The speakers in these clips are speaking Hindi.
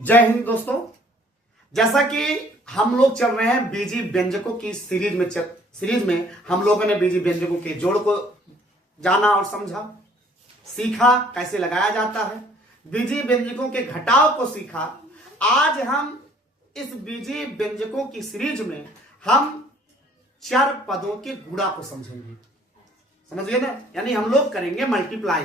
जय हिंद दोस्तों। जैसा कि हम लोग चल रहे हैं बीजी व्यंजकों की सीरीज में हम लोगों ने बीजी व्यंजकों के जोड़ को जाना और समझा, सीखा कैसे लगाया जाता है, बीजी व्यंजकों के घटाव को सीखा। आज हम इस बीजी व्यंजकों की सीरीज में हम चर पदों के गुणा को समझेंगे। समझिए ना, यानी हम लोग करेंगे मल्टीप्लाई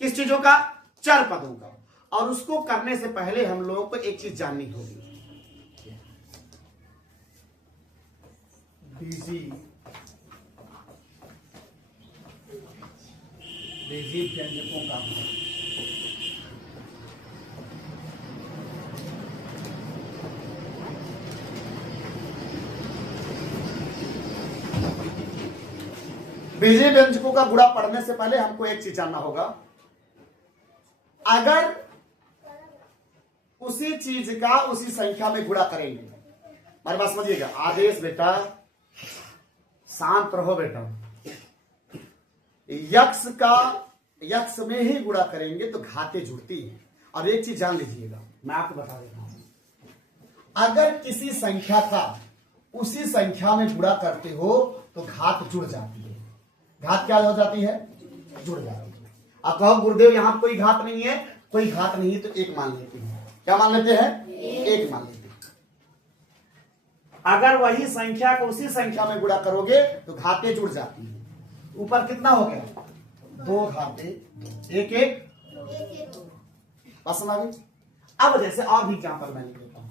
किस चीजों का, चर पदों का। और उसको करने से पहले हम लोगों को एक चीज जाननी होगी, बीजी व्यंजकों का बीजी व्यंजकों का गुणा पढ़ने से पहले हमको एक चीज जानना होगा। अगर उसी चीज का उसी संख्या में गुणा करेंगे, हमारी बात समझिएगा। आदेश बेटा, शांत रहो बेटा। यक्ष का यक्ष में ही गुणा करेंगे तो घाते जुड़ती है। और एक चीज जान लीजिएगा, मैं आपको बता देता हूं, अगर किसी संख्या का उसी संख्या में गुणा करते हो तो घात जुड़ जाती है। घात क्या हो जाती है? जुड़ जाती है। अब कहो गुरुदेव यहां कोई घात नहीं है, कोई घात नहीं है तो एक मान लेते हैं। क्या मान लेते हैं? एक मान लेते हैं। अगर वही संख्या को उसी संख्या में गुणा करोगे तो घाते जुड़ जाती है। ऊपर कितना हो गया? 2 घाते 1 1 पसंद आ गई। अब जैसे और भी एग्जांपल मैं लिख लेता हूं,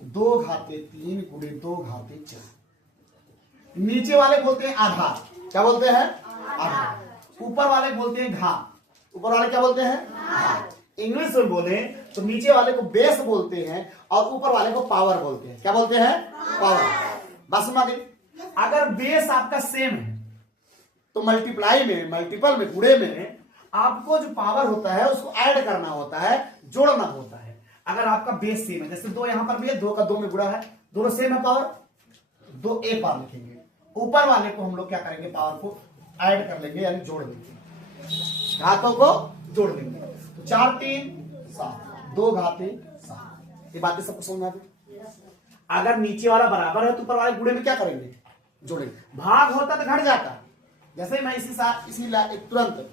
2 घाते 3 गुणे 2 घाते 4। नीचे वाले बोलते हैं आधार। क्या बोलते हैं? आधार। ऊपर वाले बोलते हैं घात। ऊपर वाले क्या बोलते हैं? घात। इंग्लिश में बोले तो नीचे वाले को बेस बोलते हैं और ऊपर वाले को पावर बोलते हैं। क्या बोलते हैं? पावर। बस सुना गई। अगर बेस आपका सेम है तो मल्टीप्लाई में, मल्टीपल में, गुणे में आपको जो पावर होता है उसको ऐड करना होता है, जोड़ना होता है। अगर आपका बेस सेम है, जैसे 2 यहां पर भी है, 2 का 2 में गुणा है, दोनों सेम है पावर, 2 एक बार लिखेंगे। ऊपर वाले को हम लोग क्या करेंगे? पावर को ऐड कर लेंगे, यानी जोड़ लेंगे, घातों को जोड़ लेंगे। तो 4 3 7, 2 घाते 7। ये बातें सबको समझ आ गई। अगर नीचे वाला बराबर है तो ऊपर वाले गुणे में क्या करेंगे? जोड़ेंगे। भाग होता तो घट जाता। जैसे मैं तुरंत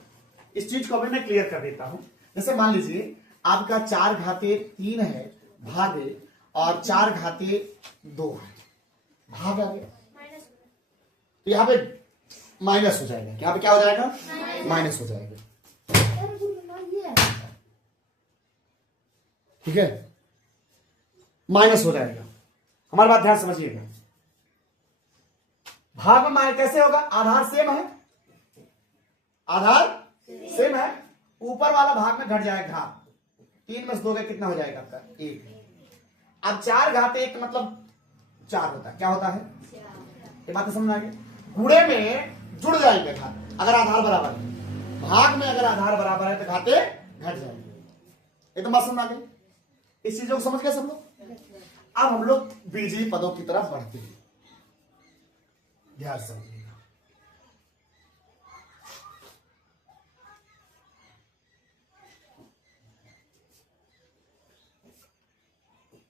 इस चीज को भी मैं क्लियर कर देता हूं। जैसे मान लीजिए आपका 4 घाते 3 है भागे और 4 घाते 2 है, भाग आ गया तो यहाँ पे माइनस हो जाएगा। यहाँ पे क्या हो जाएगा? माइनस हो जाएगा। ठीक है, माइनस हो जाएगा। हमारी बात ध्यान समझिएगा। भाग में माइनस कैसे होगा? आधार सेम है, आधार सेम है, ऊपर वाला भाग में घट जाएगा घात। 3 में से 2 कितना हो जाएगा आपका? 1। अब 4 घाते 1 मतलब 4 होता है। क्या होता है? ये बात समझ आ गई। गुणे में जुड़ जाएंगे घात अगर आधार बराबर है, भाग में अगर आधार बराबर है तो घाते घट जाएंगे। ये तो बात समझ आ गई। इस चीजों को समझ गए सब लोग। अब हम लोग बीजी पदों की तरफ बढ़ते हैं, ध्यान से समझिएगा।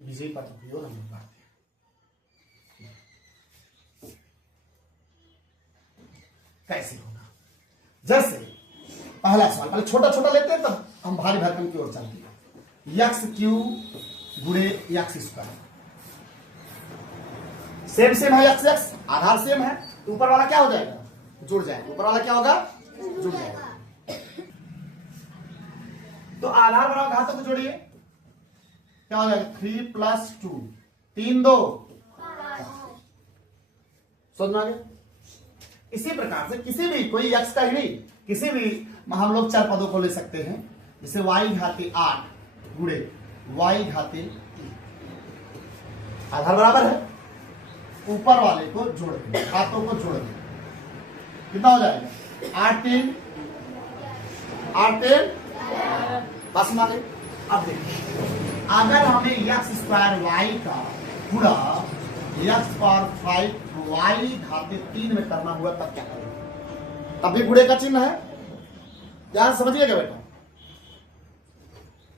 बीजी पदों की ओर हम लोग बढ़ते हैं। कैसे होगा? जैसे पहला सवाल, पहले छोटा छोटा लेते हैं तब हम भारी भरकम की ओर चलते हैं। यक्स क्यू गुणे यक्स स्क्वायर। सेम सेम है, यक्स यक्स, आधार सेम है, तो ऊपर वाला क्या हो जाएगा? जुड़ जाएगा। ऊपर वाला क्या होगा? जुड़ जाएगा। तो आधार बराबर घातों को जोड़िए, क्या हो जाएगा? 3 + 2 3 2 समझ में आ गया। इसी प्रकार से किसी भी, कोई यक्स का ही नहीं, किसी भी हम लोग चर पदों को ले सकते हैं। जैसे y घाते 8 गुणे y घाते 3, आधार बराबर है, ऊपर वाले को जोड़ दें, घातों को जोड़ दें, कितना हो जाएगा? 8 3 8 3 बस मारे। अब देखिए, अगर हमें यक्स स्क्वायर y का गुणा यक्स पावर 5 y घाते 3 में करना हुआ तब क्या करेंगे? तब भी गुणे का चिन्ह है, ध्यान समझिएगा बेटा।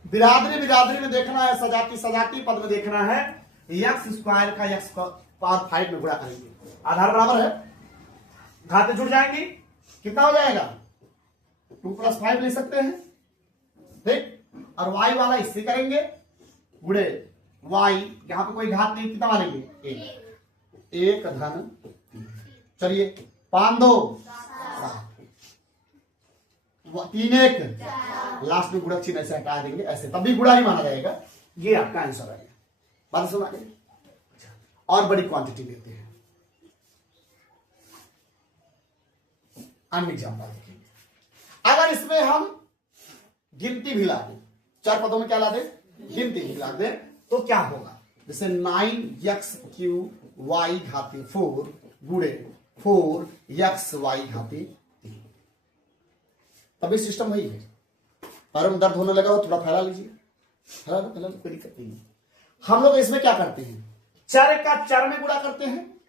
बिरादरी बिरादरी में देखना है, सजाती सजाती पद में देखना है, यक्स स्क्वायर का यक्स पावर 5 में गुणा करेंगे। आधार बराबर है, घाते जुड़ जाएंगी, कितना हो जाएगा 2 + 5 ले सकते हैं, ठीक। और y वाला इससे करेंगे गुणे y, यहां पे कोई घात नहीं, कितना मानेंगे 1 धन। चलिए 5 2 3 1, लास्ट में गुणक चिन्ह ऐसे हटा देंगे, ऐसे तब भी गुणा ही माना जाएगा। ये आपका आंसर है। बात सुना देंगे और बड़ी क्वांटिटी लेते हैं। अन्य एग्जाम्पल देखेंगे। अगर इसमें हम गिनती भी ला दें, 4 पदों में क्या ला दें, गिनती भी ला दें, तो क्या होगा, जैसे 9x³ घाते 4 गुणे 4xy घाते 3। तभी सिस्टम वही है। पैरों में दर्द होने लगा हो, थोड़ा फैला लीजिए, फैला लो, कोई दिक्कत नहीं है। हम लोग इसमें क्या करते हैं, चर का चर में गुणा करते हैं,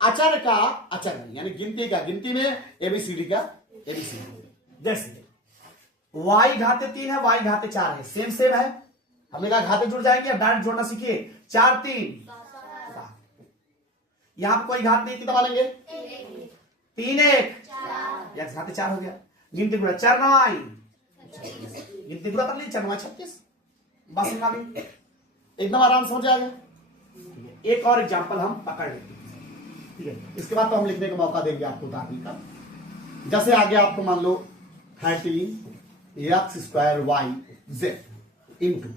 अचर का अचर में, यानी गिनती का गिनती में, एबीसीडी का एबीसीडी। जैसे y घाते 3 है, y घाते 4 है, सेम सेम है। हमने कहा घाते जुड़ जाएंगे, डायरेक्ट जोड़ना सीखिए। 4 3 यहां पर कोई घात नहीं, कितना मानेंगे 3 1, यक्स घाते 4 हो गया। गिनती गुणा 4 9, गिनती गुणा कर लीजिए, 4 9 36, बस इतना भी एकदम आराम से हो जाएगा। एक और एग्जांपल हम पकड़ लेते हैं, ठीक है। इसके बाद तो हम लिखने का मौका देंगे आपको उदाहरण का। जैसे आगे आपको मान लो 13x² इंटू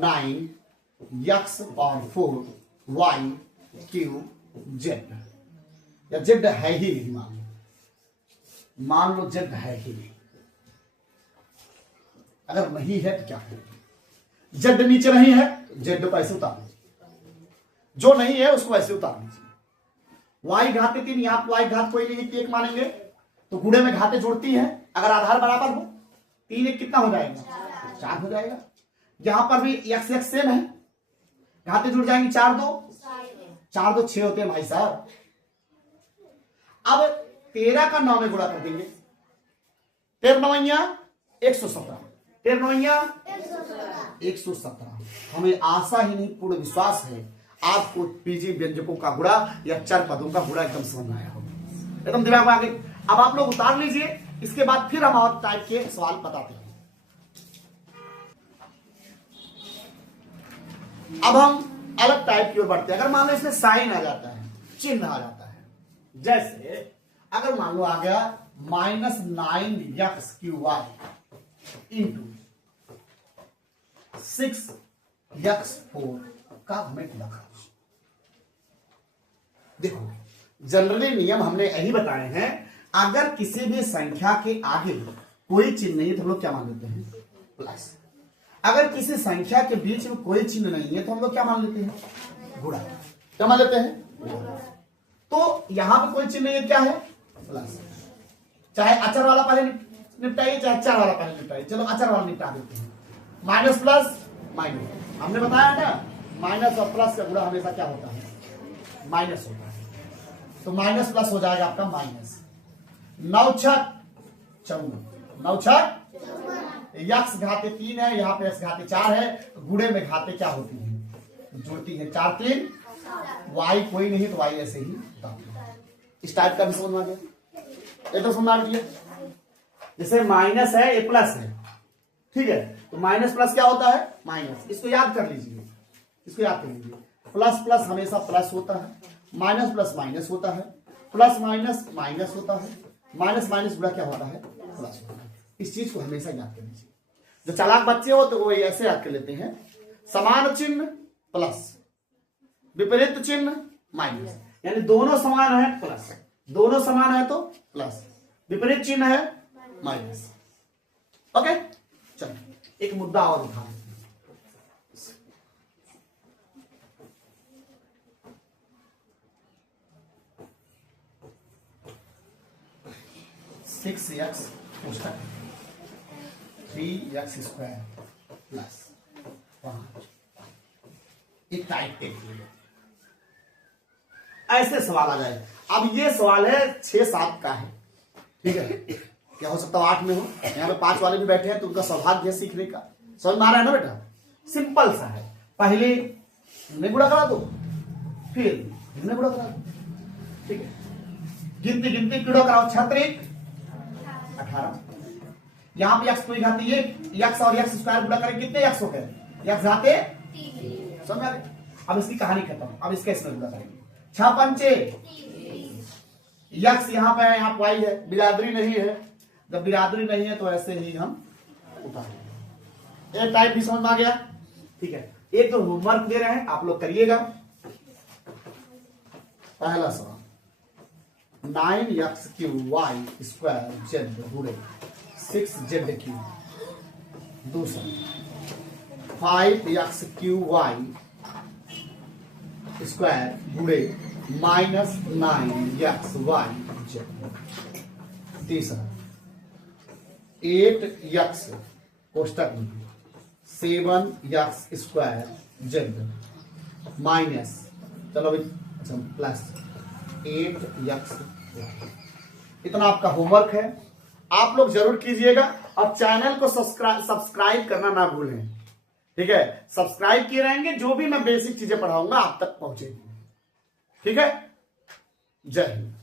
9x/4y³ या z है ही नहीं, मान लो z है ही नहीं। अगर नहीं है तो क्या है, z नीचे नहीं है, z को ऐसे उतार लीजिए, जो नहीं है उसको ऐसे उतार लीजिए। y घाते 3, यहां पर y घात कोई नहीं, 1 मानेंगे तो गुणे में घाते जुड़ती है, अगर आधार बराबर हो 3 1 कितना हो जाएगा 4 हो जाएगा। यहां पर भी x x सेम है, घाते जुड़ जाएंगे, 4 2 6 होते हैं भाई साहब। अब 13 का 9 में गुणा कर देंगे, 13 9 117, 13 9 117। हमें आशा ही नहीं पूर्ण विश्वास है आपको पीजी व्यंजकों का गुणा या चर पदों का गुणा एकदम समझ में आया होगा, एकदम दिमाग में आ गई। अब आप लोग उतार लीजिए, इसके बाद फिर हम और टाइप के सवाल बताते हैं। अब हम अलग टाइप की ओर बढ़ते हैं। अगर मान लो इसमें साइन आ जाता है, चिन्ह आ जाता है, जैसे अगर मान लो आ गया -9x³ इंटू 6x4 का मतलब। देखो जनरली नियम हमने यही बताए हैं, अगर किसी भी संख्या के आगे कोई चिन्ह नहीं है तो हम लोग क्या मान लेते हैं प्लस। अगर किसी संख्या के बीच में कोई चिन्ह नहीं है तो हम लोग क्या मान लेते हैं गुणा। क्या मान लेते हैं, तो यहां पर कोई चिन्ह नहीं है, क्या है प्लस। चाहे अचर वाला पहले निपटाइए, चाहे चर वाला पहले निपटाइए। चलो अचर वाला निपटा देते हैं। माइनस प्लस माइनस, हमने बताया ना माइनस और प्लस का गुणा हमेशा क्या होता है माइनस होता है, तो माइनस प्लस हो जाएगा आपका माइनस। 9 6 54, 9 6 x घाते 3 है, यहाँ पे x घाते 4 है, गुणे में घाते क्या होती है जुड़ती है, 4 3 y कोई नहीं तो y ऐसे ही। इस टाइप का भी समझ में आ गया, ये तो समझ आ गया। जैसे माइनस है ये प्लस है, ठीक है, तो माइनस प्लस क्या होता है माइनस। इसको याद कर लीजिए, इसको याद कर लीजिए। प्लस प्लस हमेशा प्लस होता है, माइनस प्लस माइनस होता है, प्लस माइनस माइनस होता है, माइनस माइनस गुणा क्या होता है प्लस होता है। इस चीज को हमेशा याद कर लीजिए। जो चालाक बच्चे हो तो वो ऐसे याद कर लेते हैं, समान चिन्ह प्लस, विपरीत चिन्ह माइनस, यानी दोनों समान है प्लस, दोनों समान है तो प्लस, विपरीत चिन्ह है माइनस। ओके, चलो एक मुद्दा और उठा लेते हैं। 6x कोष्टक 3x² प्लस 5 एक टाइप के ऐसे सवाल आ जाए। अब ये सवाल है 6 7 का है, ठीक है, क्या हो सकता है 8 में हो, यहाँ पे 5 वाले भी बैठे हैं तो उनका सौभाग्य है सीखने का। समझ में आ रहा है ना बेटा? सिंपल सा है, पहले इनमें गुणा करा दो, फिर इनमें गुणा करा दो, ठीक है। गिनती गिनती गुणा कराओ, 6 3 18। यहां पे x2 घाते ये x और x स्क्वायर गुणा करें, कितने x हो गए? x घाते 3। समझ में आ गया? अब इसकी कहानी खत्म, अब इसका इसमें गुणा करेंगे। 6 पंचे x यहाँ पे है, यहाँ y है, बिरादरी नहीं है। जब बिरादरी नहीं है तो ऐसे ही हम उतारेंगे। ए टाइप भी समझ में आ गया? ठीक है, एक तो होमवर्क दे रहे हैं, आप लोग करिएगा। पहला सवाल, 9x³ स्क्वायर जेड गुणे 6z³। दूसरा 5x³ स्क्वायर गुणे -9xy। तीसरा 8x कोष्टक में 7x² जेड माइनस, चलो भाई अच्छा प्लस 8x। इतना आपका होमवर्क है, आप लोग जरूर कीजिएगा और चैनल को सब्सक्राइब करना ना भूलें, ठीक है। सब्सक्राइब किए रहेंगे, जो भी मैं बेसिक चीजें पढ़ाऊंगा आप तक पहुंचेगी, ठीक है। जय हिंद।